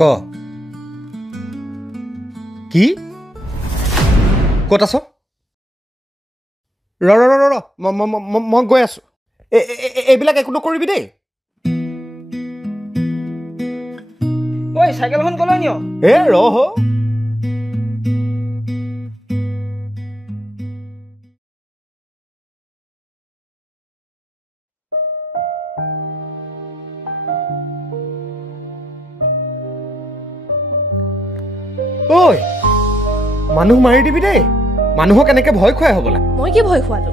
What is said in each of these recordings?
ক কি ক'ত আছ ৰ মই গৈ আছো এইবিলাক একো নকৰিবি দেই ঐ চাইকেলখন কলৈ নিয় ৰ ঐ মানুহ মাৰি দিবি দেই মানুহক এনেকে ভয় খুৱাই হ'বলা মই কি ভয় খোৱালো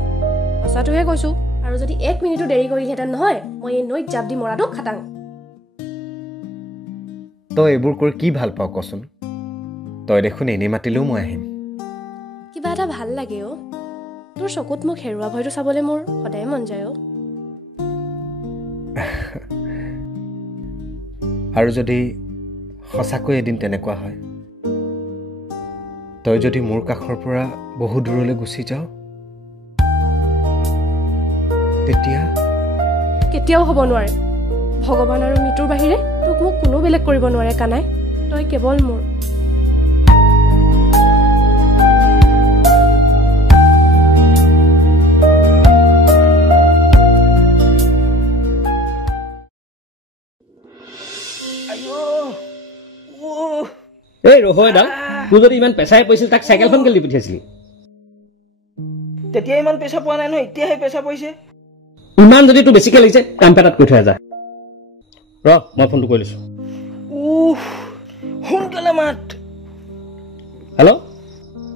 সঁচাটোহে কৈছো আৰু যদি 1 মিনিটো দেৰি কৰিহেঁতেন নহয় মই এই নৈত জাপ দি মৰাটো খাটাং তই এইবোৰ কৰি কি ভাল পাৱ কচোন তই দেখোন এনেই মাতিলেও মই আহিম কিবা এটা ভাল লাগে অ তোৰ চকুত মোক হেৰুৱা ভয়টো চাবলৈ মোৰ সদায় মন যায় অ আৰু যদি সঁচাকৈ এদিন তেনেকুৱা হয় তই যদি মোৰ কাষৰ পৰা বহু দূৰলৈ গুচি যাও তেতিয়া কেতিয়াও হ'ব নোৱাৰে ভগৱান আৰু মৃত্যুৰ বাহিৰে তোক মোক কোনো বেলেগ কৰিব নোৱাৰে কানাই তই কেৱল মোৰ এই ৰহৈ দাল তোৰ যদি ইমান পেছাই পৰিছিল তাক চাইকেলখন কেলি পঠিয়াইছিলি তেতিয়া ইমান পইচা পোৱা নাই নহয় এতিয়াহে পইচা পৰিছে ইমান যদি তোৰ বেছিকে লাগিছে কাম পেটাত কৈ থৈ যা ৰ মই ফোনটো কৰি লৈছো সোনকালে মাত হেল্ল'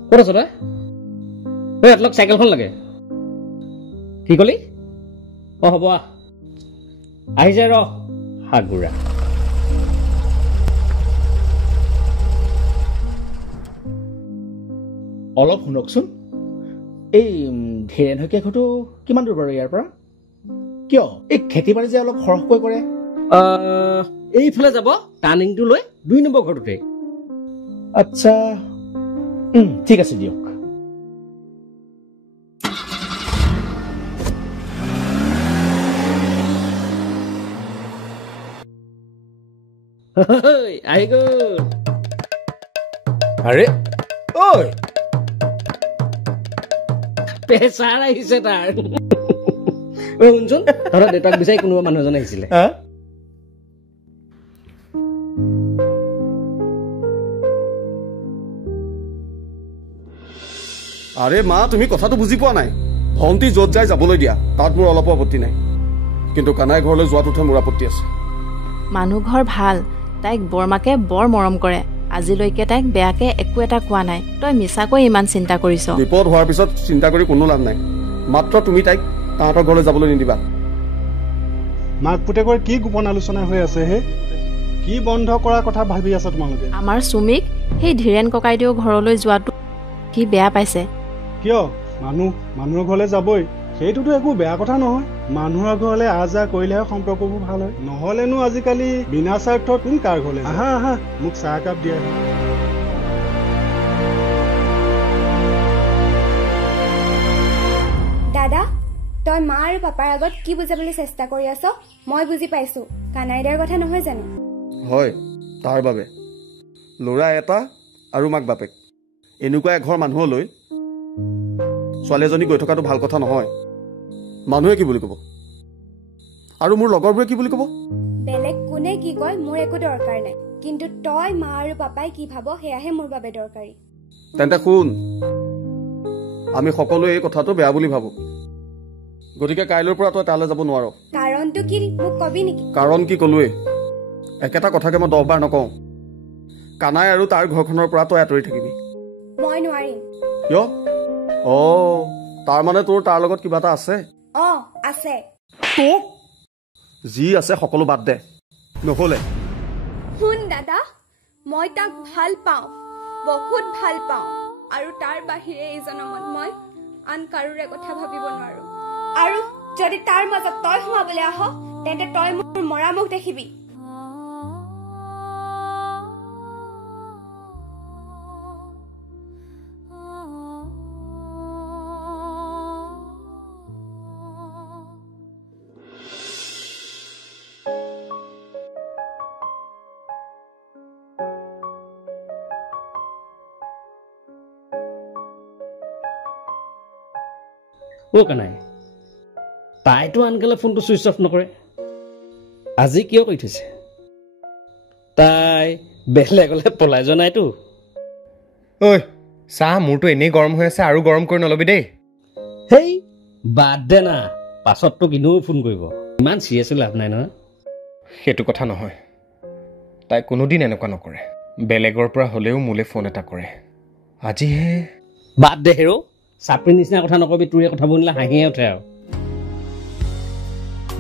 ক'ত আছ তই এতলক চাইকেলখন লাগে কি ক'লি হ'ব আহি যায় ৰ হাগুৰা অলপ শুনকচোন এই ধীৰেণ শইকীয়া ঘৰটো কিমান দূৰ বাৰু ইয়াৰ পৰা কিয় এই খেতি বাৰী যে অলপ সৰহকৈ কৰে এইফালে যাব টাৰ্ণিংটো লৈ 2 নম্বৰ ঘৰটোতে আচ্ছা ঠিক আছে দিয়ক আহি গ'ল আৰে ঐ পেছাৰ আহিছে তাৰ শুনচোন তহঁতৰ দেউতাক বিচাৰি কোনোবা মানুহ এজন আহিছিলে আৰে মা তুমি কথাটো বুজি পোৱা নাই ভণ্টি য'ত যায় যাবলৈ দিয়া তাত মোৰ অলপ আপত্তি নাই কিন্তু কানাই ঘৰলৈ যোৱাটোতহে মোৰ আপত্তি আছে মানুহ ঘৰ ভাল তাইক বৰমাকে বৰ মৰম কৰে আজিলৈকে তাইক বেয়াকে একো এটা কোৱা নাই তই মিছাকৈ ইমান চিন্তা কৰিছ বিপদ হোৱাৰ পিছত চিন্তা কৰি কোনো লাভ নাই মাত্ৰ তুমি তাইক তাহাঁতৰ ঘৰলৈ যাবলৈ নিদিবা মাক পুতেকৰ কি গোপন আলোচনা হৈ আছে হে কি বন্ধ কৰাৰ কথা ভাবি আছা তোমালোকে আমাৰ সুমিক সেই ধীৰেণ ককাইদেউ ঘৰলৈ যোৱাটো কি বেয়া পাইছে কিয় মানুহৰ ঘৰলৈ যাবই সেইটোতো একো বেয়া কথা নহয় মানুহৰ ঘৰলৈ আহ কৰিলেহে সম্পৰ্কবোৰ ভাল হয় নহলেনো আজিকালি বিনা স্বাৰ্থত কোন কাৰ ঘৰলৈ আহা মোক চাহ একাপ দিয়া দাদা তই মা আৰু পাপাৰ আগত কি বুজাবলৈ চেষ্টা কৰি আছ মই বুজি পাইছো কানাইদাৰ কথা নহয় জানো হয় তাৰ বাবে ল'ৰা এটা আৰু মাক বাপেক এনেকুৱা এঘৰ মানুহলৈ ছোৱালী এজনী গৈ থকাটো ভাল কথা নহয় মানুহে কি বুলি ক'ব আৰু মোৰ লগৰবোৰে কি বুলি ক'ব বেলেগ কোনে কি কয় মোৰ একো দৰকাৰ নাই কিন্তু তই মা আৰু পাপাই কি ভাব সেয়াহে মোৰ বাবে দৰকাৰী তেন্তে শুন আমি সকলোৱে এই কথাটো বেয়া বুলি ভাবো গতিকে কাইলৈৰ পৰা তই তালৈ যাব নোৱাৰ কাৰণটো কি মোক কবি নেকি কাৰণ কি ক'লোৱে একেটা কথাকে মই 10 বাৰ নকওঁ কানাই আৰু তাৰ ঘৰখনৰ পৰা তই আঁতৰি থাকিবি মই নোৱাৰিম কিয় তাৰ মানে তোৰ তাৰ লগত কিবা এটা আছে আছে যি আছে সকলো বাদ দে নহলে শুন দাদা মই তাক ভাল পাওঁ বহুত ভাল পাওঁ আৰু তাৰ বাহিৰে এই জনমত মই আন কাৰোৰে কথা ভাবিব নোৱাৰো আৰু যদি তাৰ মাজত তই সোমাবলৈ আহ তেন্তে তই মোৰ মৰা মুখ দেখিবি অ' কানাই তাইতো আনকালে ফোনটো ছুইচ অফ নকৰে আজি কিয় কৰি থৈছে তাই বেলেগলে পলাই যোৱা নাইতো ঐ চাহ মোৰতো এনেই গৰম হৈ আছে আৰু গৰম কৰি নলবি দেই হেই বাদ দে না পাছত তোক এনেও ফোন কৰিব ইমান চিৰিয়াছ লাভ নাই নহয় সেইটো কথা নহয় তাই কোনোদিন এনেকুৱা নকৰে বেলেগৰ পৰা হ'লেও মোলৈ ফোন এটা কৰে আজিহে বাদ দে হেৰ চাপৰি নিচিনা কথা নকবি তোৰ এই কথাবোৰ নিলে হাঁহিয়ে উঠে আৰু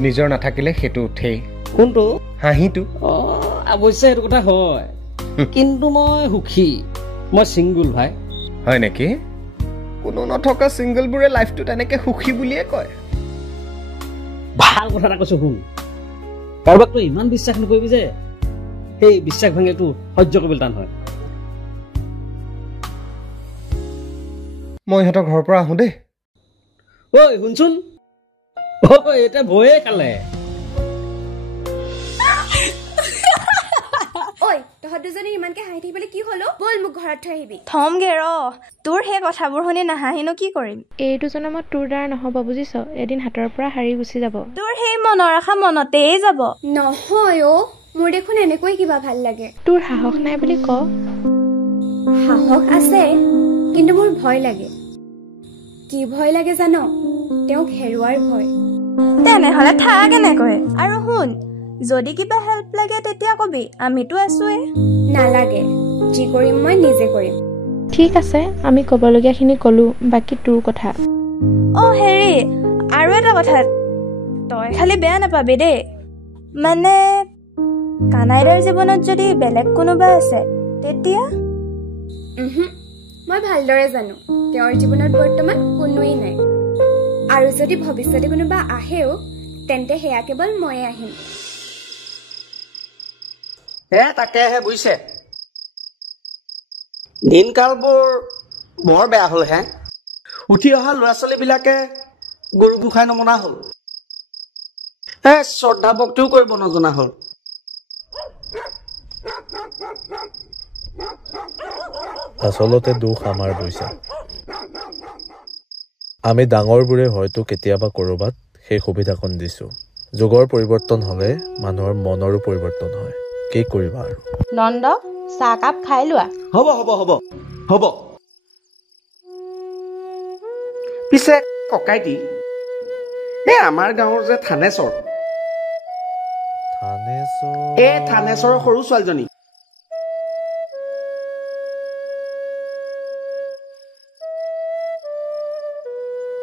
নিজৰ নাথাকিলে সেইটো উঠেই কোনটো হাঁহিটো অৱশ্যে সেইটো কথা হয় কিন্তু মই সুখী মই ছিংগুল ভাই হয় নেকি কোনো নথকা ছিংগলবোৰে লাইফটো তেনেকে সুখী বুলিয়ে কয় ভাল কথা এটা কৈছো শুন কাৰোবাক তই ইমান বিশ্বাস নকৰিবি যে সেই বিশ্বাস ভাঙিলেতো সহ্য কৰিবলৈ টান হয় মই ইহঁতৰ ঘৰৰ পৰা আহোঁ দেই ঐ শুনচোন এতিয়া ভয়ে খালে ঐ তহঁত দুজনী ইমানকে হাঁহি থাকিবলৈ কি হলো বল মোক ঘৰত থৈ আহিবি থমগে ৰ তোৰ সেই কথাবোৰ শুনি নাহাঁহিনো কি কৰিম এইটো জনমত তোৰ দ্বাৰা নহ'ব বুজিছ এদিন হাতৰ পৰা হাৰি গুচি যাব তোৰ সেই মনৰ আশা মনতেই যাব নহয় অ মোৰ দেখোন এনেকৈ কিবা ভাল লাগে তোৰ সাহস নাই বুলি ক সাহস আছে কিন্তু মোৰ ভয় লাগে কি ভয় লাগে জানো তেওঁক হেৰুৱাৰ ভয় তেনেহলে থাক কেনেকৈ আৰু শুন যদি কিবা হেল্প লাগে তেতিয়া কবি আমিতো আছোৱে নালাগে যি কৰিম মই নিজে কৰিম ঠিক আছে আমি ক'বলগীয়াখিনি ক'লো বাকী তোৰ কথা হেৰি আৰু এটা কথা তই খালি বেয়া নাপাবি দেই মানে কানাইদাৰ জীৱনত যদি বেলেগ কোনোবা আছে তেতিয়া মই ভালদৰে জানো তেওঁৰ জীৱনত বৰ্তমান কোনোৱেই নাই আৰু যদি ভৱিষ্যতে কোনোবা আহেও তেন্তে সেয়া কেৱল ময়ে আহিম তাকেহে বুজিছে দিনকালবোৰ বৰ বেয়া হ'ল হে উঠি অহা ল'ৰা ছোৱালীবিলাকে গৰু গোসাঁই নমনা হ'ল শ্ৰদ্ধা ভক্তিও কৰিব নজনা হ'ল আচলতে দুখ আমাৰ বুজিছা আমি ডাঙৰবোৰে হয়তো কেতিয়াবা ক'ৰবাত সেই সুবিধাকণ দিছোঁ যুগৰ পৰিৱৰ্তন হ'লে মানুহৰ মনৰো পৰিৱৰ্তন হয় কি কৰিবা আৰু নন্দ চাহকাপ খাই লোৱা হ'ব হ'ব হ'ব হ'ব পিছে ককাইটি আমাৰ গাঁৱৰ যে থানেশ্বৰ থানেশ্বৰৰ সৰু ছোৱালীজনী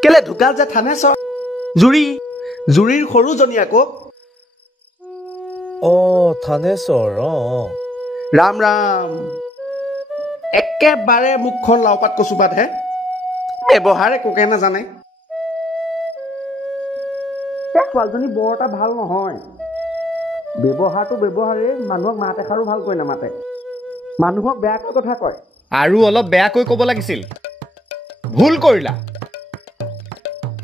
কেলে ঢুকাল যে থানেশ্বৰ জুৰিৰ সৰুজনী আকৌ থানেশ্বৰ ৰাম ৰাম একেবাৰে মুখখন লাওপাত কচুপাতহে ব্যৱহাৰ একোকে নাজানে ছোৱালীজনী বৰ এটা ভাল নহয় ব্যৱহাৰটো ব্যৱহাৰে মানুহক মাত এষাৰো ভালকৈ নামাতে মানুহক বেয়াকৈ কথা কয় আৰু অলপ বেয়াকৈ ক'ব লাগিছিল ভুল কৰিলা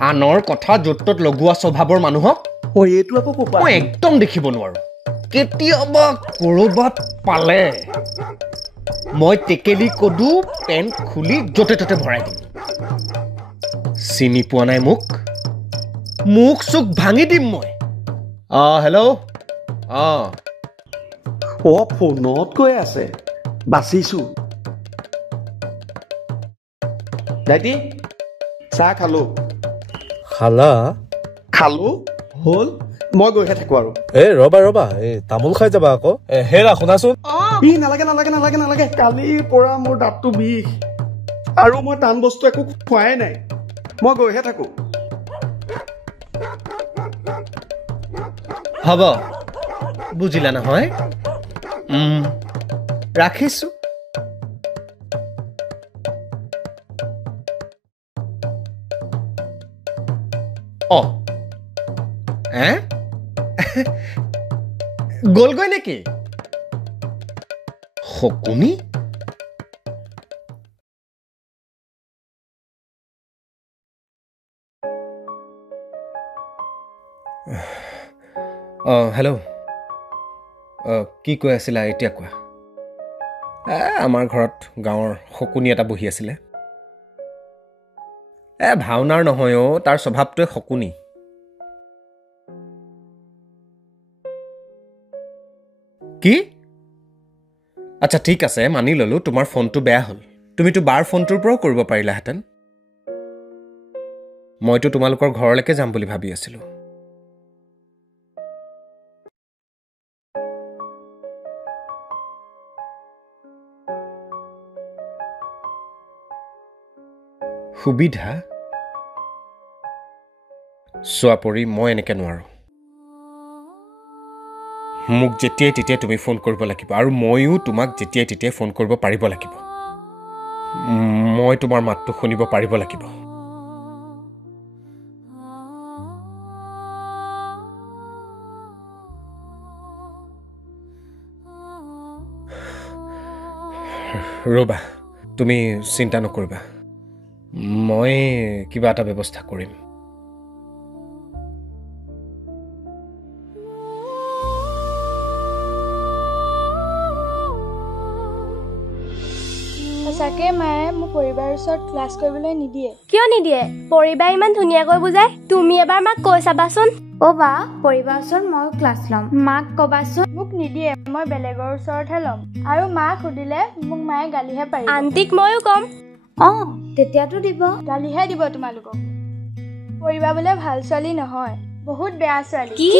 আনৰ কথা য'ত ত'ত লগোৱা স্বভাৱৰ মানুহক এইটো আকৌ মই একদম দেখিব নোৱাৰো কেতিয়াবা ক'ৰবাত পালে মই টেকেলি কদু পেণ্ট খুলি য'তে ত'তে ভৰাই দিম চিনি পোৱা নাই মুখ চুক ভাঙি দিম মই হেল্ল' ফোনত কৈ আছে বাচিছো দাইটি চাহ খালো হ'ল মই গৈহে থাকো আৰু ৰবা তামোল খাই যাবা আকৌ হেৰা শুনাচোন নালাগে কালিৰ পৰা মোৰ দাঁতটো বিষ আৰু মই টান বস্তু একো খোৱাই নাই মই গৈহে থাকো হ'ব বুজিলা নহয় ৰাখিছো গ'লগৈ নেকি শকুনি হেল্ল' কি কৈ আছিলা এতিয়া কোৱা আমাৰ ঘৰত গাঁৱৰ শকুনি এটা বহি আছিলে ভাওনাৰ নহয় অ' তাৰ স্বভাৱটোৱে শকুনি কি আচ্ছা ঠিক আছে মানি ললো তোমাৰ ফোনটো বেয়া হ'ল তুমিতো বাৰ ফোনটোৰ পৰাও কৰিব পাৰিলাহেঁতেন মইতো তোমালোকৰ ঘৰলৈকে যাম বুলি ভাবি আছিলোঁ সুবিধা চোৱা পৰি মই এনেকৈ নোৱাৰোঁ মোক যেতিয়াই তেতিয়াই তুমি ফোন কৰিব লাগিব আৰু ময়ো তোমাক যেতিয়াই তেতিয়াই ফোন কৰিব পাৰিব লাগিব মই তোমাৰ মাতটো শুনিব পাৰিব লাগিব ৰ'বা তুমি চিন্তা নকৰিবা মই কিবা এটা ব্যৱস্থা কৰিম সঁচাকে মায়ে মোক পৰিবাৰৰ ওচৰত ক্লাছ কৰিবলৈ নিদিয়ে কিয় নিদিয়ে পৰিবাৰ ইমান ধুনীয়াকৈ বুজাই তুমি এবাৰ মাক কৈ চাবাচোন অ' বা পৰিবাৰৰ ওচৰত মই ক্লাছ ল'ম মাক ক'বাচোন মোক নিদিয়ে মই বেলেগৰ ওচৰতহে ল'ম আৰু মাক সুধিলে মোক মায়ে গালিহে পাৰিব আন্টিক ময়ো ক'ম অঁ তেতিয়াতো দিব গালিহে দিব তোমালোকক পৰিবা বোলে ভাল ছোৱালী নহয় বহুত বেয়া ছোৱালী কি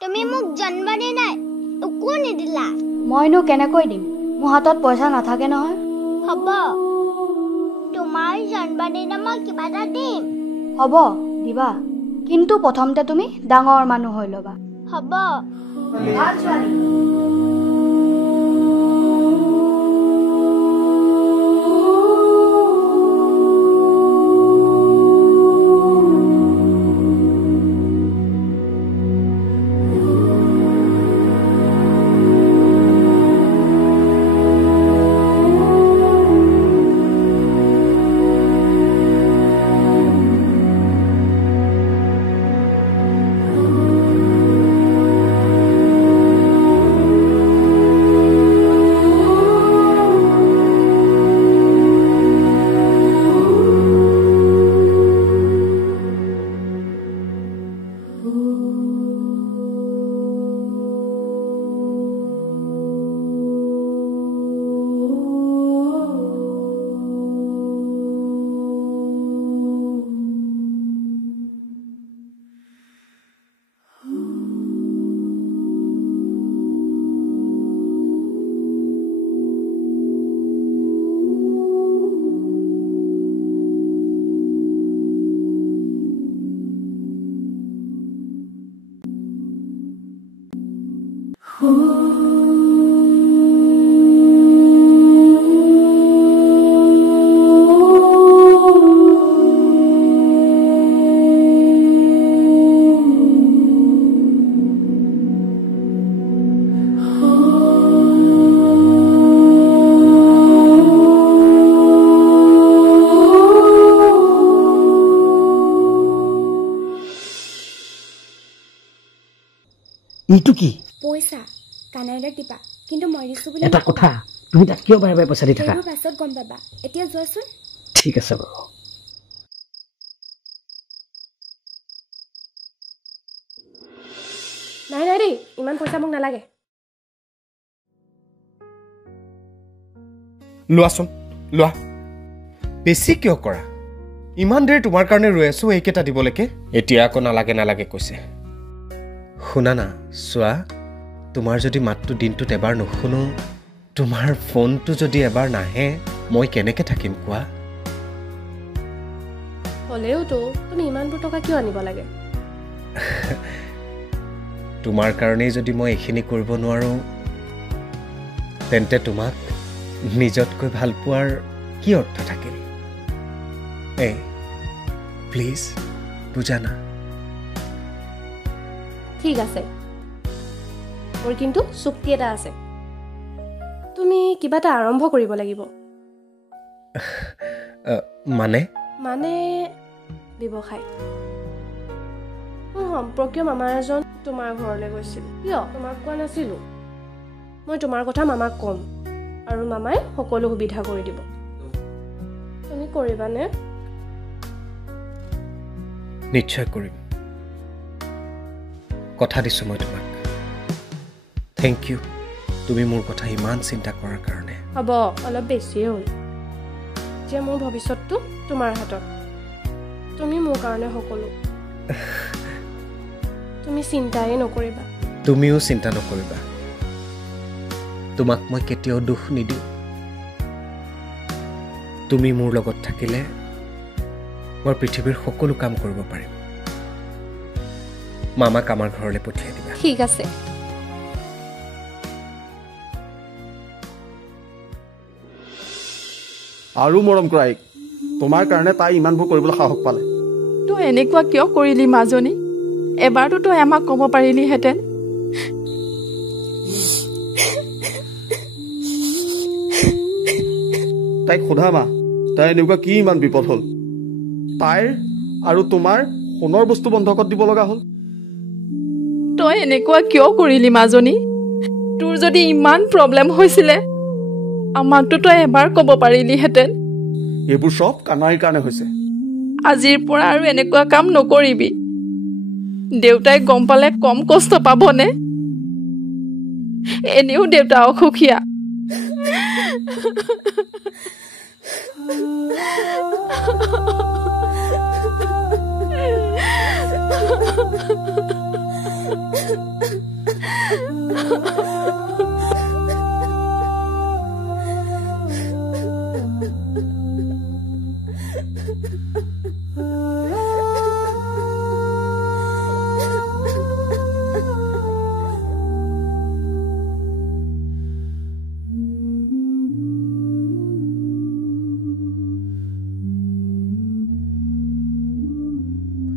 তুমি মোক জন্মদিন নাই একো নিদিলা মইনো কেনেকৈ দিম মোৰ হাতত পইচা নাথাকে নহয় হ'ব তোমাৰ জন্মদিনত মই কিবা এটা দিম হ'ব দিবা কিন্তু প্ৰথমতে তুমি ডাঙৰ মানুহ হৈ ল'বা হ'ব ভাল ছোৱালী এইটো কি পইচা কানাইডাক দিবা কিন্তু মই দিছো বুলি এটা কথা তুমি তাক কিয় বাৰে বাৰে পইচা দি থাকা পাছত গম পাবা এতিয়া যোৱাচোন ঠিক আছে বাৰু নাই নাই দেই ইমান পইচা মোক নালাগে লোৱাচোন লোৱা বেছি কিয় কৰা ইমান দেৰি তোমাৰ কাৰণে ৰৈ আছো এইকেইটা দিবলৈকে এতিয়া আকৌ নালাগে নালাগে কৈছে শুনা না চোৱা তোমাৰ যদি মাতটো দিনটোত এবাৰ নুশুনো তোমাৰ ফোনটো যদি এবাৰ নাহে মই কেনেকৈ থাকিম কোৱা হ'লেওতো তুমি ইমানবোৰ টকা কিয় আনিব লাগে তোমাৰ কাৰণেই যদি মই এইখিনি কৰিব নোৱাৰোঁ তেন্তে তোমাক নিজতকৈ ভাল পোৱাৰ কি অৰ্থ থাকিল প্লিজ বুজা না ঠিক আছে মোৰ কিন্তু চুক্তি এটা আছে তুমি কিবা এটা আৰম্ভ কৰিব লাগিব মানে ব্যৱসায় মোৰ সম্পৰ্কীয় মামা এজন তোমাৰ ঘৰলৈ গৈছিল কিয় তোমাক কোৱা নাছিলোঁ মই তোমাৰ কথা মামাক ক'ম আৰু মামাই সকলো সুবিধা কৰি দিব তুমি কৰিবানে নিশ্চয় কৰিম কথা দিছোঁ মই তোমাক থেংক ইউ তুমি মোৰ কথা ইমান চিন্তা কৰাৰ কাৰণে হ'ব অলপ বেছিয়ে হ'ল যে মোৰ ভৱিষ্যতটো তোমাৰ হাতত তুমি মোৰ কাৰণে সকলো তুমি চিন্তাই নকৰিবা তুমিও চিন্তা নকৰিবা তোমাক মই কেতিয়াও দুখ নিদিওঁ তুমি মোৰ লগত থাকিলে মই পৃথিৱীৰ সকলো কাম কৰিব পাৰিম মামাক আমাৰ ঘৰলৈ পঠিয়াই দিবা ঠিক আছে আৰু মৰম কৰা তোমাৰ কাৰণে তাই ইমানবোৰ কৰিবলৈ সাহস পালে তই এনেকুৱা কিয় কৰিলি মাজনী এবাৰতো তই আমাক ক'ব পাৰিলিহেঁতেন তাইক সোধা মা তাই এনেকুৱা কি ইমান বিপদ হ'ল তাইৰ আৰু তোমাৰ সোণৰ বস্তু বন্ধকত দিব লগা হ'ল তই এনেকুৱা কিয় কৰিলি মাজনী তোৰ যদি ইমান প্ৰব্লেম হৈছিলে আমাকতো তই এবাৰ ক'ব পাৰিলিহেঁতেন এইবোৰ চব কানাইৰ কাৰণে হৈছে আজিৰ পৰা আৰু এনেকুৱা কাম নকৰিবি দেউতাই গম পালে কম কষ্ট পাবনে এনেও দেউতা অসুখীয়া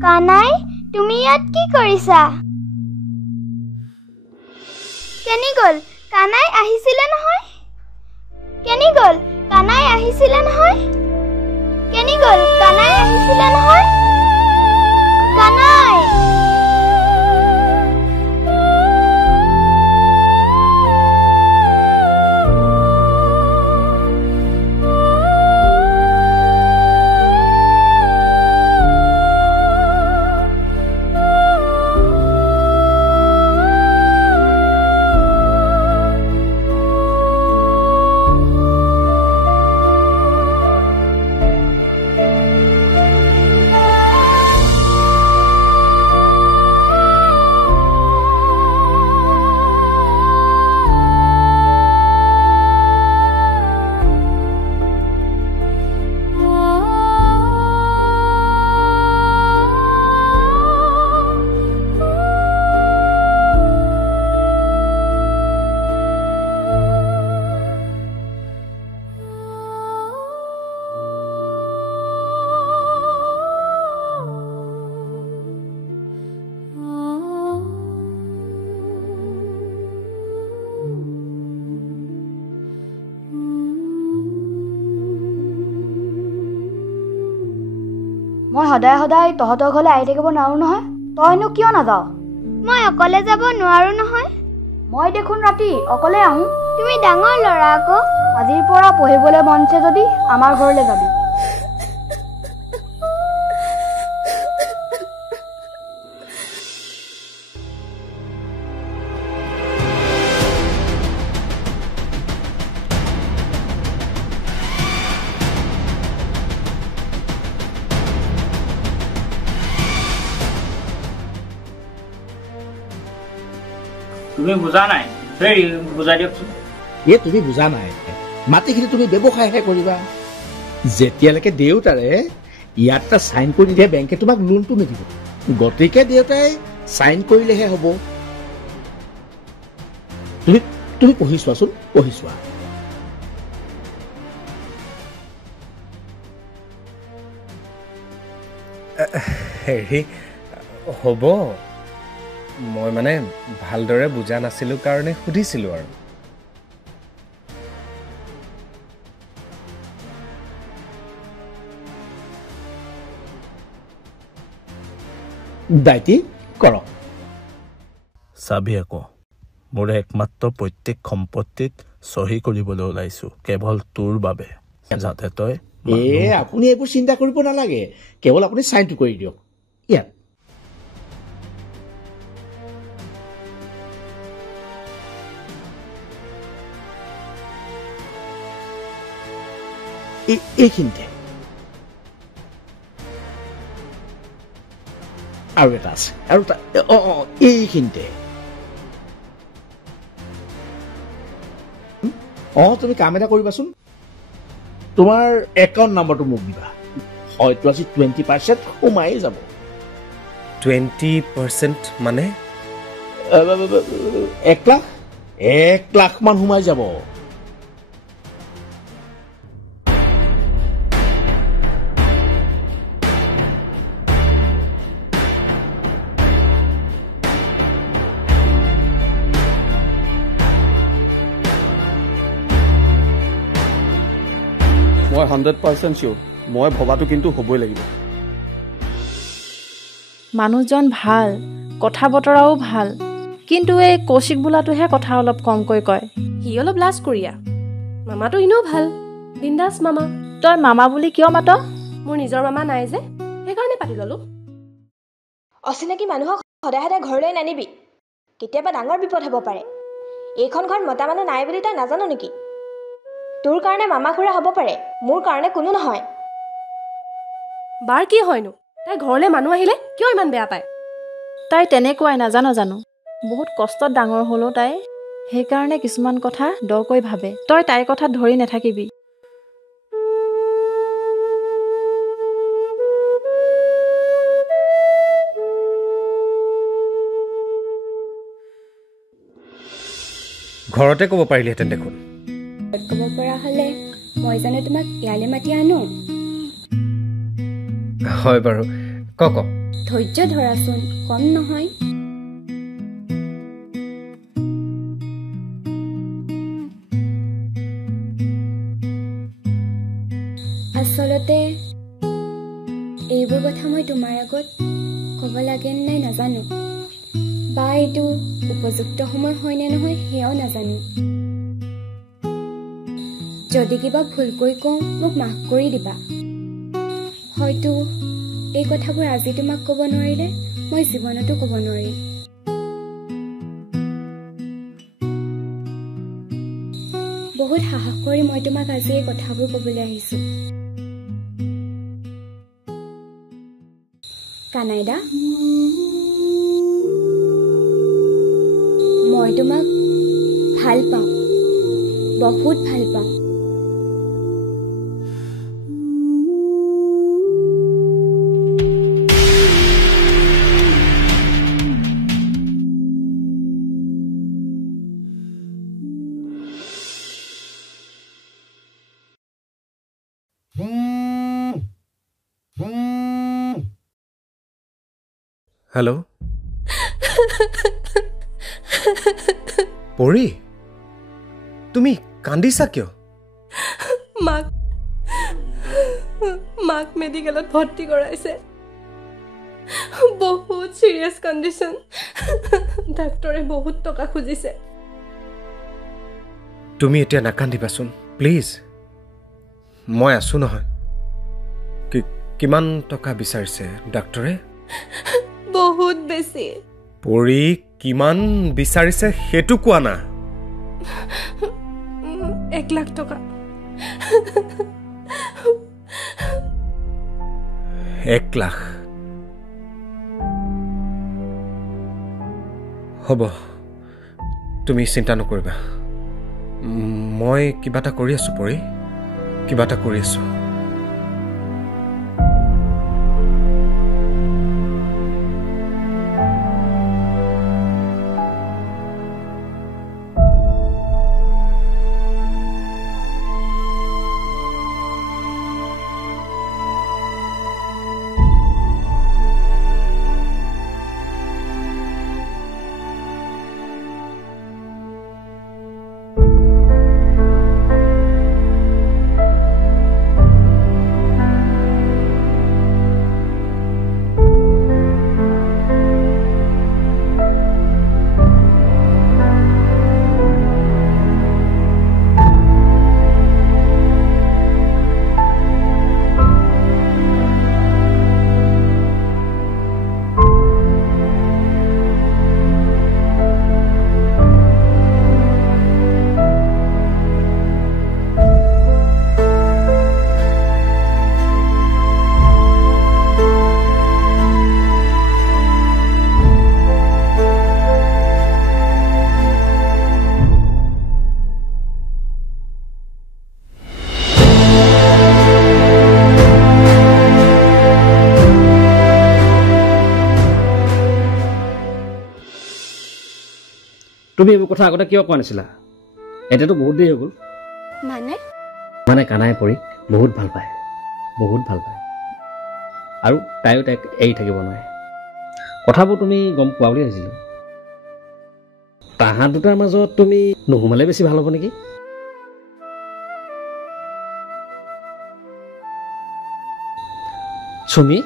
কানাই তুমি ইয়াত কি কৰিছা কেনি গ'ল কানাই আহিছিলে নহয় কেনি গ'ল কানাই আহিছিলে নহয় কেনি গ'ল কানাই আহিছিলে নহয় কানাই মই সদায় সদায় তহঁতৰ ঘৰলৈ আহি থাকিব নোৱাৰো নহয় তইনো কিয় নাযাৱ মই অকলে যাব নোৱাৰো নহয় মই দেখোন ৰাতি অকলে আহোঁ তুমি ডাঙৰ ল'ৰা আকৌ আজিৰ পৰা পঢ়িবলৈ মনছে যদি আমাৰ ঘৰলৈ যাবি তুমি বুজা নাই হেৰি বুজাই দিয়কচোন এই তুমি বুজা নাই মাটিখিনি তুমি ব্যৱসায়হে কৰিবা যেতিয়ালৈকে দেউতাৰে ইয়াত এটা চাইন কৰি নিদিয়ে বেংকে তোমাক লোনটো নিদিব গতিকে দেউতাই চাইন কৰিলেহে হ'ব তুমি পঢ়ি চোৱাচোন পঢ়ি চোৱা হেৰি হ'ব মই মানে ভালদৰে বুজা নাছিলোঁ কাৰণে সুধিছিলোঁ আৰু দাইটি কৰক চাবি আকৌ মোৰ একমাত্ৰ প্ৰত্যেক সম্পত্তিত চহী কৰিবলৈ ওলাইছো কেৱল তোৰ বাবে যাতে তই আপুনি এইবোৰ চিন্তা কৰিব নালাগে কেৱল আপুনি চাইনটো কৰি দিয়ক ইয়াত এইখিনিতে আৰু এটা আছে আৰু এইখিনিতে তুমি কাম এটা কৰিবাচোন তোমাৰ একাউণ্ট নম্বৰটো মোক দিবা হয়তো আজি 20% সোমাই যাব 20% মানে 1 লাখ মান সোমাই যাব মই 100% চিয়'ৰ মই ভবাটো কিন্তু হ'বই লাগিব মানুহজন ভাল কথা বতৰাও ভাল কিন্তু এই কৌশিক বোলাটোহে কথা অলপ কমকৈ কয় সি অলপ লাজ কৰিয়া মামাটো এনেও ভাল বিন্দাস মামা তই মামা বুলি কিয় মাত মোৰ নিজৰ মামা নাই যে সেইকাৰণে পাতি ললো অচিনাকি মানুহক সদায় সদায় ঘৰলৈ নানিবি কেতিয়াবা ডাঙৰ বিপদ হ'ব পাৰে এইখন ঘৰত মতা মানুহ নাই বুলি তই নাজানো নেকি তোৰ কাৰণে মামা খুৰা হ'ব পাৰে মোৰ কাৰণে কোনো নহয় বাৰ কি হয়নো তাই ঘৰলৈ মানুহ আহিলে কিয় ইমান বেয়া পায় তাই তেনেকুৱাই নাজানো জানো বহুত কষ্টত ডাঙৰ হ'লো তাই সেইকাৰণে কিছুমান কথা দকৈ ভাবে তই তাইৰ কথাত ধৰি নাথাকিবি ঘৰতে ক'ব পাৰিলিহেঁতেন দেখোন ক'ব পৰা হ'লে মই জানো তোমাক ইয়ালৈ মাতি আনো হয় বাৰু কওক ধৈৰ্য ধৰাচোন কম নহয় আচলতে এইবোৰ কথা মই তোমাৰ আগত ক'ব লাগে নাই নাজানো বা এইটো উপযুক্ত সময় হয় নে নহয় সেয়াও নাজানো যদি কিবা ভুলকৈ কওঁ মোক মাফ কৰি দিবা হয়তো এই কথাবোৰ আজি তোমাক ক'ব নোৱাৰিলে মই জীৱনতো ক'ব নোৱাৰিম বহুত সাহস কৰি মই তোমাক আজি এই কথাবোৰ ক'বলৈ আহিছো কানাইদা মই তোমাক ভাল পাওঁ বহুত ভাল পাওঁ হেল্ল' পৰি তুমি কান্দিছা কিয় মাক মেডিকেলত ভৰ্তি কৰাইছে বহুত চিৰিয়াছ কণ্ডিশ্যন ডাক্তৰে বহুত টকা খুজিছে তুমি এতিয়া নাকান্দিবাচোন প্লিজ মই আছো নহয় কিমান টকা বিচাৰিছে ডাক্তৰে বহুত বেছি পৰি কিমান বিচাৰিছে সেইটো কোৱা না 1 লাখ টকা 1 লাখ হ'ব তুমি চিন্তা নকৰিবা মই কিবা এটা কৰি আছোঁ পৰি কিবা এটা কৰি আছোঁ তুমি এইবোৰ কথা আগতে কিয় কোৱা নাছিলা এতিয়াতো বহুত দেৰি হৈ গ'ল মানে কানাই পৰি বহুত ভাল পায় আৰু তাইও তাইক এৰি থাকিব নোৱাৰে কথাবোৰ তুমি গম পোৱা বুলি ভাবিছিলোঁ তাহাঁত দুটাৰ মাজত তুমি নোসোমালে বেছি ভাল হ'ব নেকি চুমি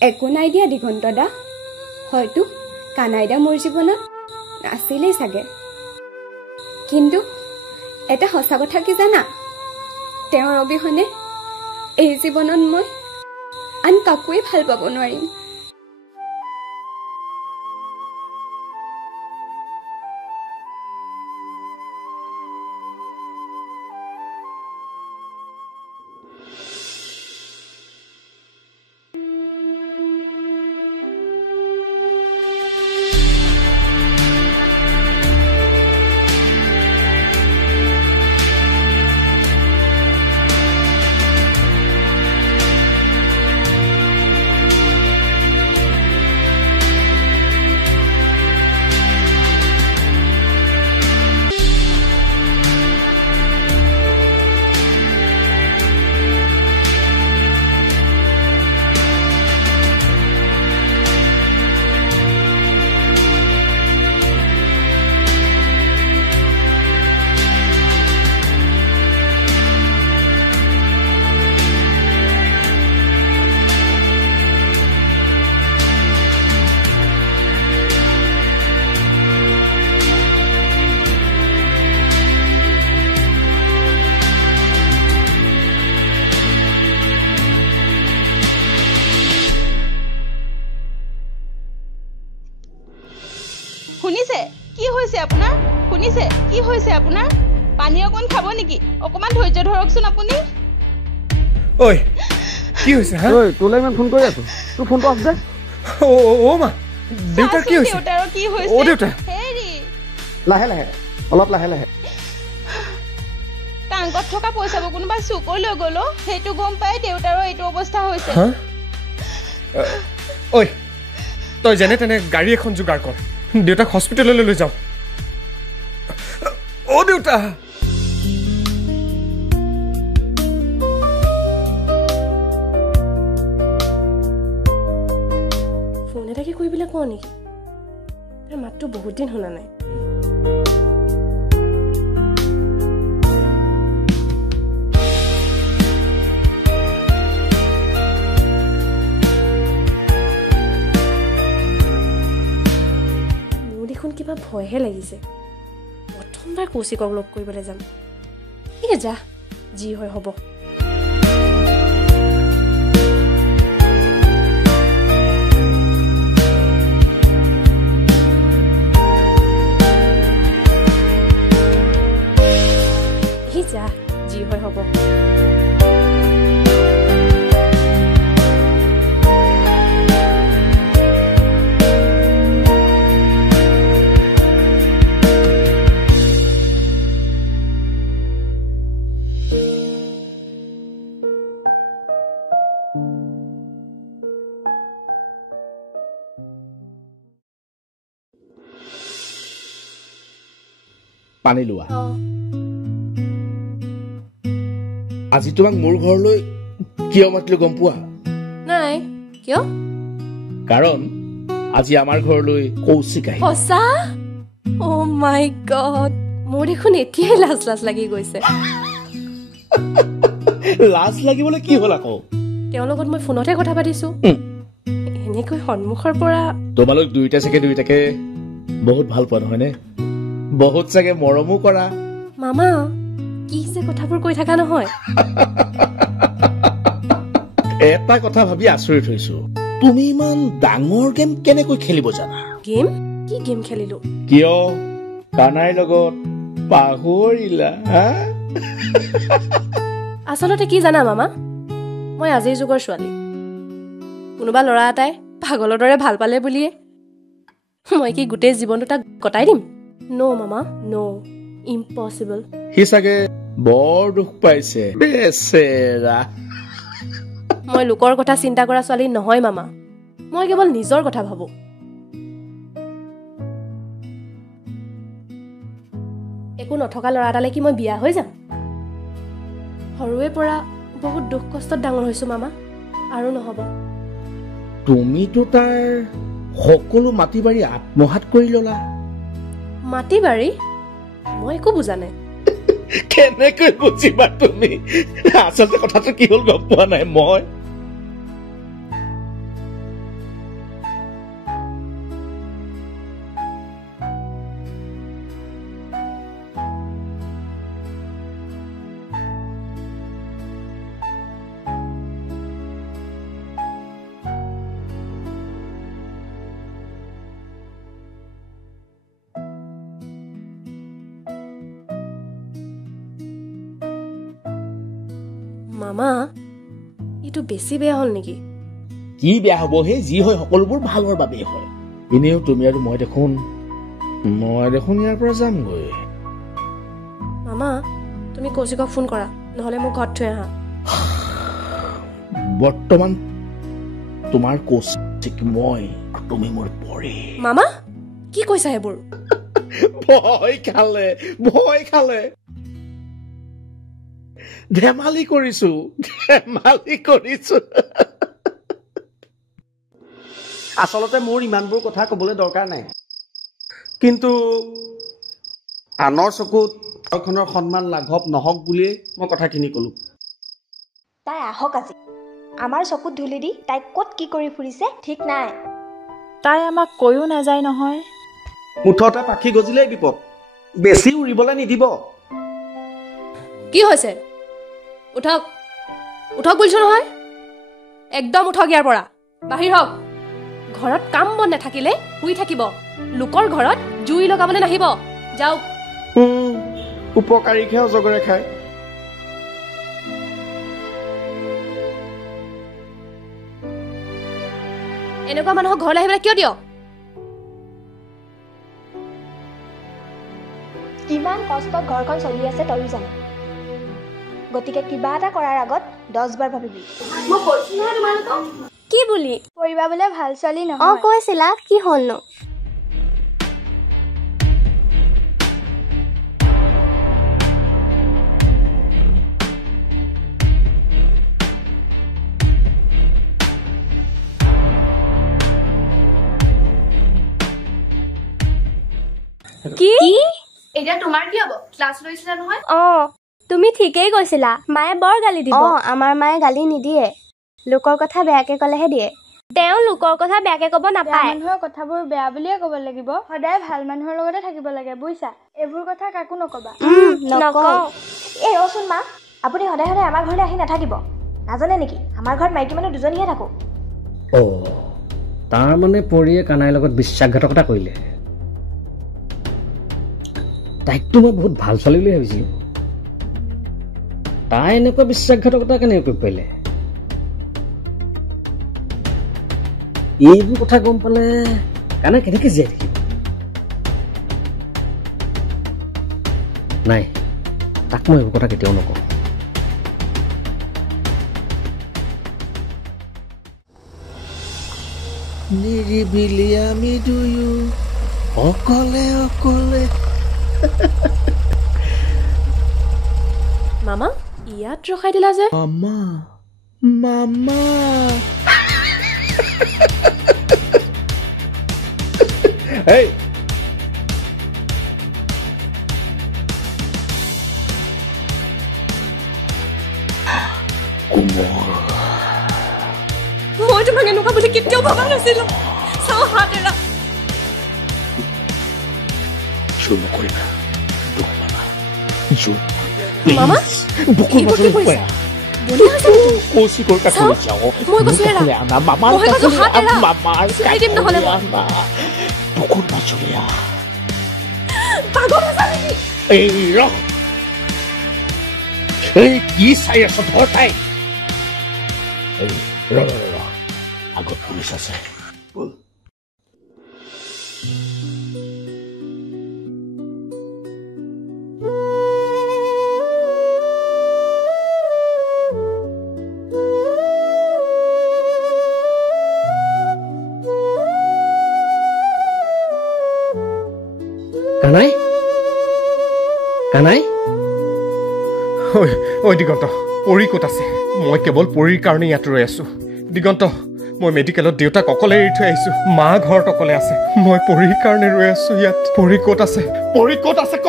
একো নাই দিয়া দিগন্ত দা হয়তো কানাইদা মোৰ জীৱনত নাছিলেই চাগে কিন্তু এটা সঁচা কথা কি জানা তেওঁৰ অবিহনে এই জীৱনত মই আন কাকোৱে ভাল পাব নোৱাৰিম শুনিছে কি হৈছে আপোনাৰ পানী অকণ খাব নেকি অকমান ধৈৰ্য ধৰকচোন আপুনি ঐ কি হৈছে হা ঐ তোলে ইমান ফোন কৰি আছো তোৰ ফোনটো অফ দে ও মা দেউতাৰ কি হৈছে ও দেউতা হেৰি লাহে অলপ লাহে টাংকত থকা পইচাবোৰ কোনোবা চুকৈ লৈ গ'ল সেইটো গম পাই দেউতাৰো এইটো অৱস্থা হৈছে ঐ তই যেনে তেনে গাড়ী এখন যোগাৰ কৰ দেউতাক হস্পিটেললৈ লৈ যাওঁ ও দেউতা ফোন এটাকে কৰিবলৈ কওঁ নেকি তাৰ মাতটো বহুত দিন শুনা নাই দেখোন কিবা ভয়হে লাগিছে প্ৰথমবাৰ কৌশিকক লগ কৰিবলৈ যাম ঠিক আছে যা যি হয় হ'ব যা যি হয় হ'ব পানী লোৱা আজি তোমাক মোৰ ঘৰলৈ কিয় মাতিলো গম পোৱা নাই কিয় কাৰণ আজি আমাৰ ঘৰলৈ কৌশিক আহিব সঁচা ও মাই গড মোৰ দেখোন এতিয়াই লাজ লাজ লাগি গৈছে লাজ লাগিবলৈ কি হ'ল আকৌ তেওঁৰ লগত মই ফোনতে কথা পাতিছো এনেকৈ সন্মুখৰ পৰা তোমালোক দুইটাকে বহুত ভাল পোৱা নহয়নে বহুত চাগে মৰমো কৰা মামা কি যে কথাবোৰ কৈ থাকা নহয় এটা কথা ভাবি আচৰিত হৈছো তুমি ইমান ডাঙৰ গেম কেনেকৈ খেলিব জানা গেম কি গেম খেলিলো কিয় কানাইৰ লগত পাহৰিলা আচলতে কি জানা মামা মই আজিৰ যুগৰ ছোৱালী কোনোবা ল'ৰা এটাই পাগলৰ দৰে ভাল পালে বুলিয়ে মই কি গোটেই জীৱনটো তাক কটাই দিম ন' মামা ন' ইম্পচিবল সি চাগে বৰ দুখ পাইছে বেচেৰা মই লোকৰ কথা চিন্তা কৰা ছোৱালী নহয় মামা মই কেৱল নিজৰ কথা ভাবো একো নথকা ল'ৰা এটালে কি মই বিয়া হৈ যাম সৰুৰে পৰা বহুত দুখ কষ্টত ডাঙৰ হৈছো মামা আৰু নহব তুমিতো তাৰ সকলো মাটি বাৰী আত্মসাৎ কৰি ললা মাটি বাৰী মই একো বুজা নাই কেনেকৈ বুজিবা তুমি আচলতে কথাটো কি হ'ল গম পোৱা নাই মই মামা এইটো বেছি বেয়া হ'ল নেকি কি বেয়া হ'ব হে যি হয় সকলোবোৰ ভালৰ বাবেই হয় এনেও তুমি আৰু মই দেখোন ইয়াৰ পৰা যামগৈ মামা তুমি কৌশিকক ফোন কৰা নহলে মোক ঘৰত থৈ আহা বৰ্তমান তোমাৰ কৌশিক মই তুমি মোৰ পৰে মামা কি কৈছা সেইবোৰ ভয় খালে ধেমালি কৰিছো আচলতে মোৰ ইমানবোৰ কথা ক'বলৈ দৰকাৰ নাই কিন্তু আনৰ চকুত ঘৰখনৰ সন্মান লাঘৱ নহওক বুলিয়ে মই কথাখিনি ক'লো তাই আহক আজি আমাৰ চকুত ধূলি দি তাই ক'ত কি কৰি ফুৰিছে ঠিক নাই তাই আমাক কৈও নাযায় নহয় মুঠতে পাখি গজিলেই বিপদ বেছি উৰিবলৈ নিদিব কি হৈছে উঠক বুলিছো নহয় একদম উঠক ইয়াৰ পৰা বাহিৰ হওক ঘৰত কাম বন নাথাকিলে শুই থাকিব লোকৰ ঘৰত জুই লগাবলৈ নাহিব যাওক উপকাৰীকহে অজগৰে খায় এনেকুৱা মানুহক ঘৰলৈ আহিবলৈ কিয় দিয় কিমান কষ্টত ঘৰখন চলি আছে তয়ো জানো গতিকে কিবা এটা কৰাৰ আগত 10 বাৰ ভাবিবি মই কৈছো নহয় তোমালোকক কি বুলি পৰিবা বোলে ভাল ছোৱালী নহয় কৈছিলা কি হ'লনো কি এতিয়া তোমাৰ কি হ'ব ক্লাছ লৈছিলা নহয় তুমি ঠিকেই কৈছিলা মায়ে বৰ গালি দিব আমাৰ মায়ে গালি নিদিয়ে লোকৰ কথা বেয়াকে ক'লেহে দিয়ে তেওঁ লোকৰ কথা বেয়াকে ক'ব নাপায় মানুহৰ কথাবোৰ বেয়া বুলিয়ে ক'ব লাগিব সদায় ভাল মানুহৰ লগতে থাকিব লাগে বুইছা এইবোৰ কথা কাকো নকবা নকওঁ এই ৰচোন মা আপুনি সদায় সদায় আমাৰ ঘৰলৈ আহি নাথাকিব নাজানে নেকি আমাৰ ঘৰত মাইকী মানুহ দুজনীহে থাকো তাৰ মানে পৰিয়ে কানাইৰ লগত বিশ্বাসঘাতকতা কৰিলে তাইকতো মই বহুত ভাল ছোৱালী বুলি ভাবিছিলো তাই এনেকুৱা বিশ্বাসঘাতকতা কেনেকৈ কৰিব পাৰিলে এইবোৰ কথা গম পালে কানাই কেনেকে জীয়াই থাকিব নাই তাক মই এইবোৰ কথা কেতিয়াও নকওঁ নিৰিবিলি আমি দুয়ো অকলে মামা ইয়াত ৰখাই দিলা যে মামা মামা এই মই তোমাক এনেকুৱা বুলি কেতিয়াও ভবা নাছিলো চাওঁ হাত এৰা মামা এইবোৰ কি কৰিছা বলিয়া হৈছে মই কৈছো এৰা মই কৈছো হাত এৰা চাই দিম নহ'লে পাগল আছা নেকি এই ৰখ এই কি চাই আছ ধৰ তাই আগত পুলিচ আছে কানাই কানাই ঐ দিগন্ত পৰী ক'ত আছে মই কেৱল পৰীৰ কাৰণে ইয়াত ৰৈ আছো দিগন্ত মই মেডিকেলত দেউতাক অকলে এৰি থৈ আহিছো মা ঘৰত অকলে আছে মই পৰীৰ কাৰণে ৰৈ আছো ইয়াত পৰী ক'ত আছে ক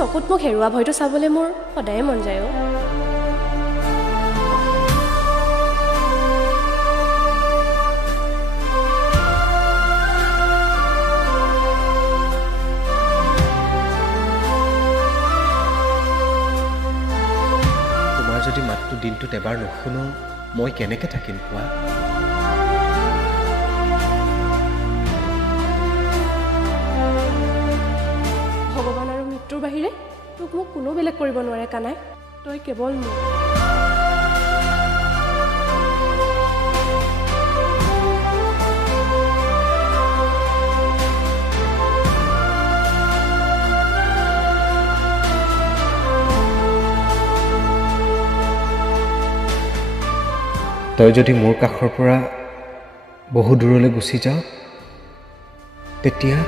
চকুত মোক হেৰুৱা ভয়টো চাবলৈ মোৰ সদায়ে মন যায় তোমাৰ যদি মাতটো দিনটোত এবাৰ নুশুনো মই কেনেকৈ থাকিম কোৱা বাহিৰে তোক মোক কোনো বেলেগ কৰিব নোৱাৰে কানাই তই কেৱল মোক তই যদি মোৰ কাষৰ পৰা বহু দূৰলৈ গুচি যাওঁ তেতিয়া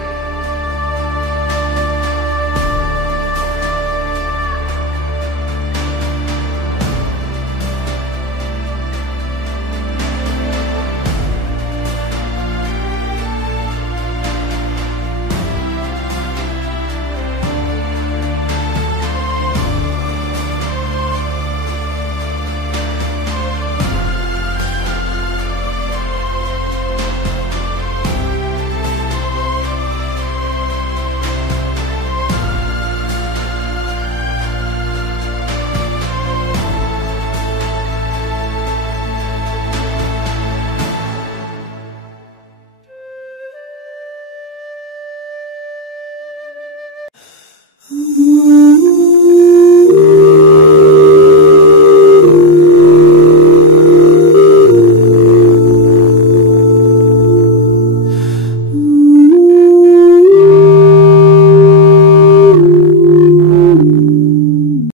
Mm-hmm.